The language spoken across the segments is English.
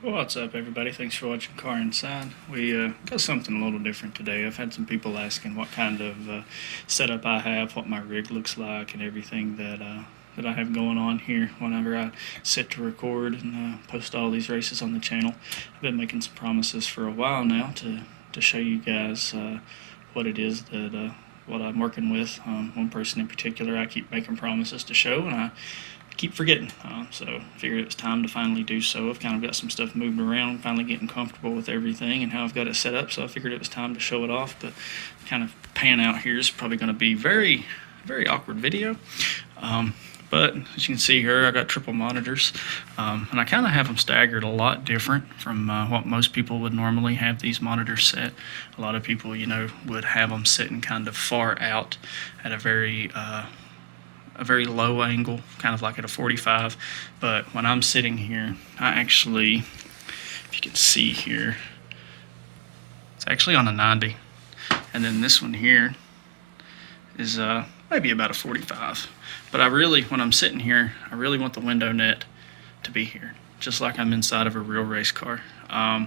What's up, everybody? Thanks for watching Car Inside. We got something a little different today. I've had some people asking what kind of setup I have, what my rig looks like, and everything that I have going on here whenever I sit to record and post all these races on the channel. I've been making some promises for a while now to show you guys what it is that what I'm working with. One person in particular I keep making promises to show, and I keep forgetting. So I figured it was time to finally do so. I've kind of got some stuff moved around, finally getting comfortable with everything and how I've got it set up. So I figured it was time to show it off. But kind of pan out here is probably going to be very, very awkward video. But as you can see here, I got triple monitors, and I kind of have them staggered a lot different from what most people would normally have these monitors set. A lot of people, would have them sitting kind of far out at a very low angle, kind of like at a 45. But when I'm sitting here, I actually, if you can see here, it's actually on a 90. And then this one here is maybe about a 45. But when I'm sitting here, I really want the window net to be here, just like I'm inside of a real race car. I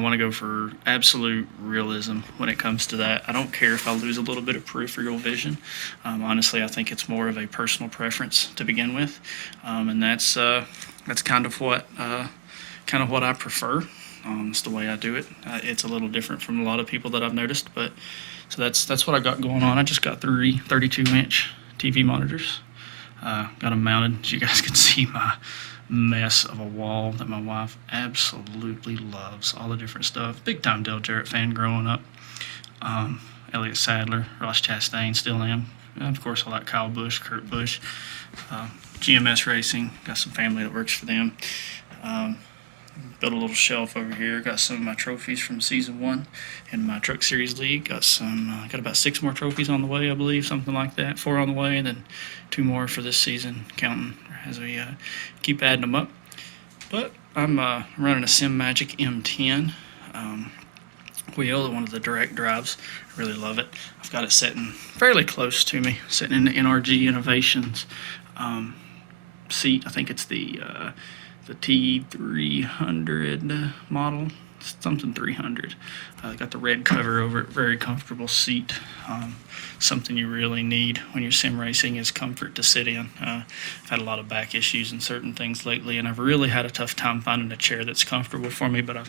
want to go for absolute realism when it comes to that. I don't care if I lose a little bit of peripheral vision. Honestly, I think it's more of a personal preference to begin with, and that's kind of what I prefer. It's the way I do it. It's a little different from a lot of people that I've noticed, but so that's what I got going on. I just got 32-inch TV monitors. Got them mounted. As you guys can see, my mess of a wall that my wife absolutely loves. All the different stuff. Big time Dale Jarrett fan growing up. Elliott Sadler, Ross Chastain, still am. And of course, I like Kyle Busch, Kurt Busch. GMS Racing, got some family that works for them. Built a little shelf over here. Got some of my trophies from season 1 in my Truck Series League. Got about 6 more trophies on the way, I believe, something like that. 4 on the way, and then 2 more for this season, counting as we keep adding them up. But I'm running a Simagic M10 wheel, one of the direct drives. I really love it. I've got it sitting fairly close to me, sitting in the NRG Innovations seat. I think it's the T300 model, something 300. Got the red cover over it, very comfortable seat. Something you really need when you're sim racing is comfort to sit in. I've had a lot of back issues and certain things lately, and I've really had a tough time finding a chair that's comfortable for me, but I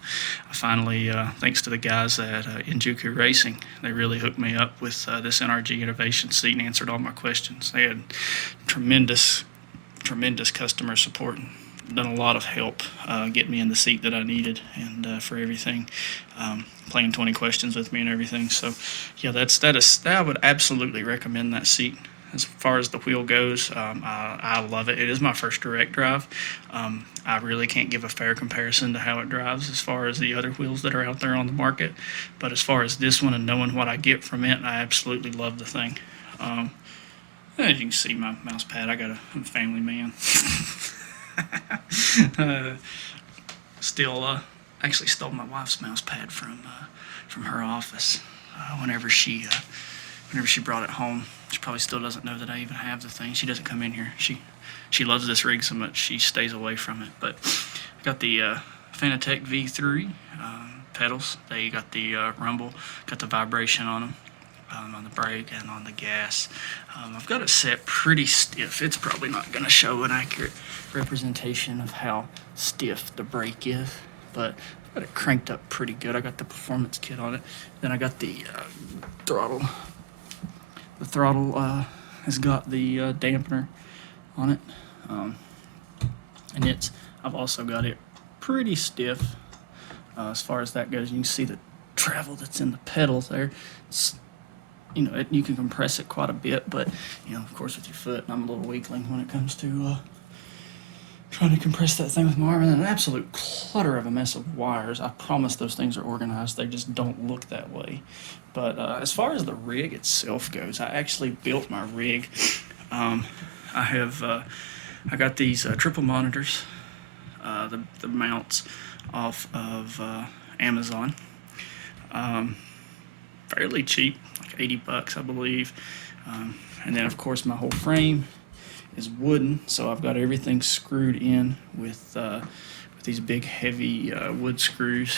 finally, thanks to the guys at Injuku Racing, they really hooked me up with this NRG Innovation seat and answered all my questions. They had tremendous customer support, done a lot of help get me in the seat that I needed and for everything, playing 20 questions with me and everything. So yeah, I would absolutely recommend that seat. As far as the wheel goes, I love it. It is my first direct drive. I really can't give a fair comparison to how it drives as far as the other wheels that are out there on the market, but as far as this one and knowing what I get from it, I absolutely love the thing. As you can see, my mouse pad, I'm a family man. Actually stole my wife's mouse pad from her office whenever she brought it home. She probably still doesn't know that I even have the thing. She doesn't come in here. She loves this rig so much she stays away from it. But I got the Fanatec V3 pedals. They got the rumble, got the vibration on them. On the brake and on the gas. I've got it set pretty stiff. It's probably not going to show an accurate representation of how stiff the brake is, but I've got it cranked up pretty good. I got the performance kit on it. Then I got the throttle. The throttle has got the dampener on it, and I've also got it pretty stiff as far as that goes. You can see the travel that's in the pedals there. You can compress it quite a bit, but, of course with your foot, I'm a little weakling when it comes to trying to compress that thing with my arm. And an absolute clutter of a mess of wires. I promise those things are organized. They just don't look that way. But as far as the rig itself goes, I actually built my rig. I got these triple monitors, the mounts off of Amazon. Fairly cheap, like $80, I believe. And then, of course, my whole frame is wooden, so I've got everything screwed in with these big heavy wood screws,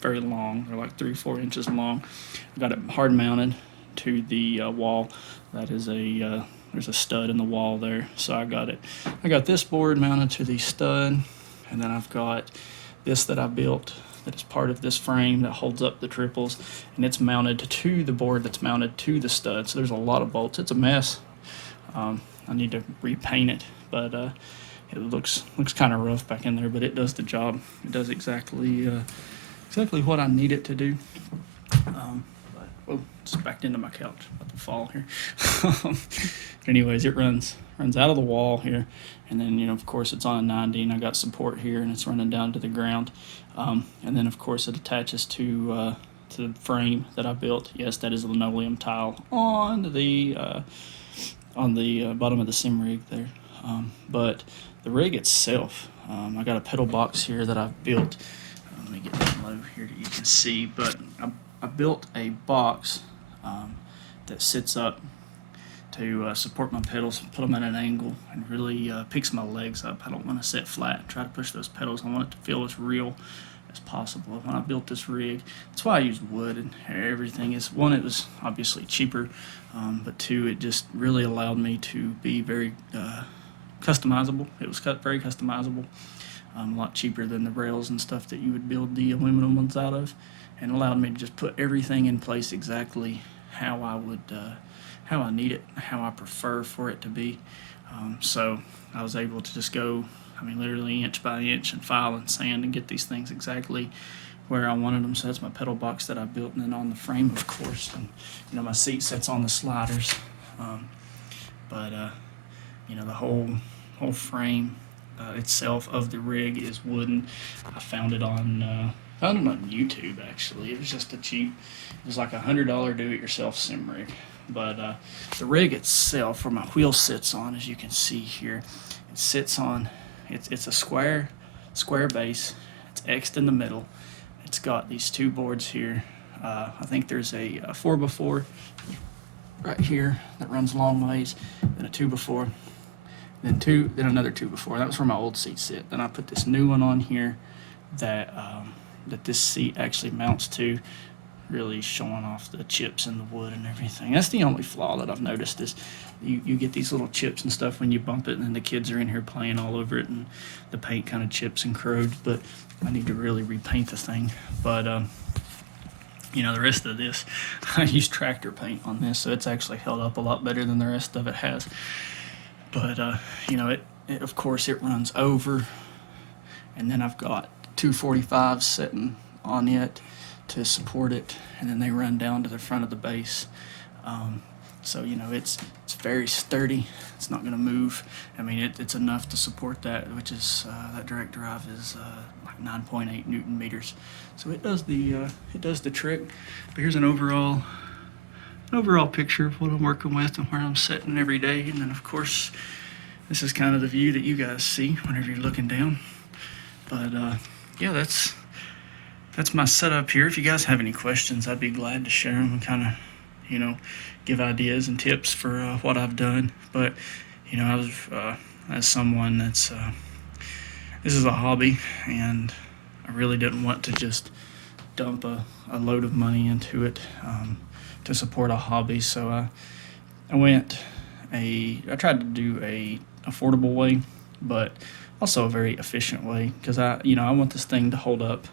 very long. They're like 3-4 inches long. I got it hard mounted to the wall. That is a there's a stud in the wall there, so I got this board mounted to the stud, and then I've got this that I built that is part of this frame that holds up the triples, and it's mounted to the board that's mounted to the stud. So there's a lot of bolts. It's a mess. I need to repaint it, but it looks kind of rough back in there, but it does the job. It does exactly what I need it to do. It's backed into my couch, about to fall here. Anyways, it runs out of the wall here, and then, you know, of course it's on a 90, and I got support here, and it's running down to the ground. And then of course it attaches to the frame that I built. Yes, that is linoleum tile on the bottom of the sim rig there. But the rig itself, I got a pedal box here that I've built. Let me get down low here so you can see, but I built a box that sits up to support my pedals, put them at an angle, and really picks my legs up. I don't want to sit flat, try to push those pedals. I want it to feel as real as possible. When I built this rig, that's why I used wood and everything. Is one, it was obviously cheaper, but two, it just really allowed me to be very customizable. It was very customizable, a lot cheaper than the rails and stuff that you would build the aluminum ones out of, and allowed me to just put everything in place exactly how I would, how I need it, how I prefer for it to be. So I was able to just go, I mean, literally inch by inch, and file and sand and get these things exactly where I wanted them. So that's my pedal box that I built, and then on the frame, of course, and you know, my seat sets on the sliders. You know, the whole frame itself of the rig is wooden. I found it on YouTube, actually. It was just it was like $100 do-it-yourself sim rig. But the rig itself, where my wheel sits on, as you can see here, it sits on, it's a square base. It's X'd in the middle. It's got these two boards here. I think there's a 4x4 right here that runs long ways, then a 2x4, then another 2x4. That was where my old seat sit. Then I put this new one on here that this seat actually mounts to, really showing off the chips in the wood and everything. That's the only flaw that I've noticed, is you get these little chips and stuff when you bump it, and then the kids are in here playing all over it, and the paint kind of chips and corrodes. But I need to really repaint the thing. But you know, the rest of this, I use tractor paint on this, so it's actually held up a lot better than the rest of it has. But you know, it of course it runs over, and then I've got 245s sitting on it to support it, and then they run down to the front of the base. So you know, it's very sturdy. It's not going to move. I mean, it's enough to support that, which is that direct drive is like 9.8 Newton meters. So it does the trick. But here's an overall picture of what I'm working with and where I'm sitting every day. And then of course, this is kind of the view that you guys see whenever you're looking down. But yeah, that's my setup here. If you guys have any questions, I'd be glad to share them and kind of, you know, give ideas and tips for what I've done. But, you know, as someone that's, this is a hobby, and I really didn't want to just dump a load of money into it to support a hobby. So I tried to do a affordable way, but also a very efficient way, because I want this thing to hold up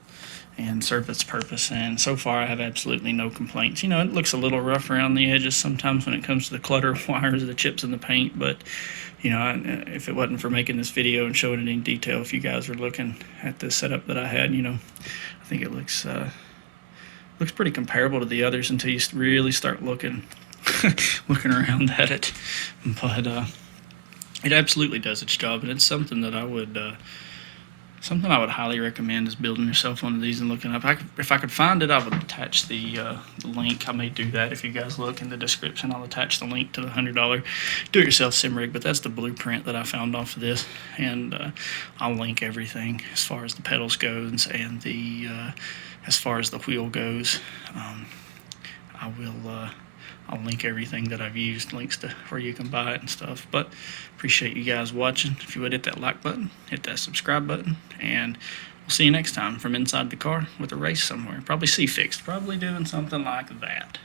and serve its purpose, and so far I have absolutely no complaints. You know, it looks a little rough around the edges sometimes when it comes to the clutter of wires, the chips in the paint, but you know, if it wasn't for making this video and showing it in detail, if you guys were looking at the setup that I had, you know, I think it looks pretty comparable to the others until you really start looking around at it. But it absolutely does its job, and it's something that I would highly recommend, is building yourself one of these and looking up. If I could find it, I would attach the link. I may do that. If you guys look in the description, I'll attach the link to the $100 do-it-yourself sim rig. But that's the blueprint that I found off of this, and I'll link everything as far as the pedals goes and the as far as the wheel goes. I'll link everything that I've used, links to where you can buy it and stuff. But appreciate you guys watching. If you would hit that like button, hit that subscribe button, and we'll see you next time from inside the car with a race somewhere. Probably C-Fixed, probably doing something like that.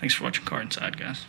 Thanks for watching Car Inside, guys.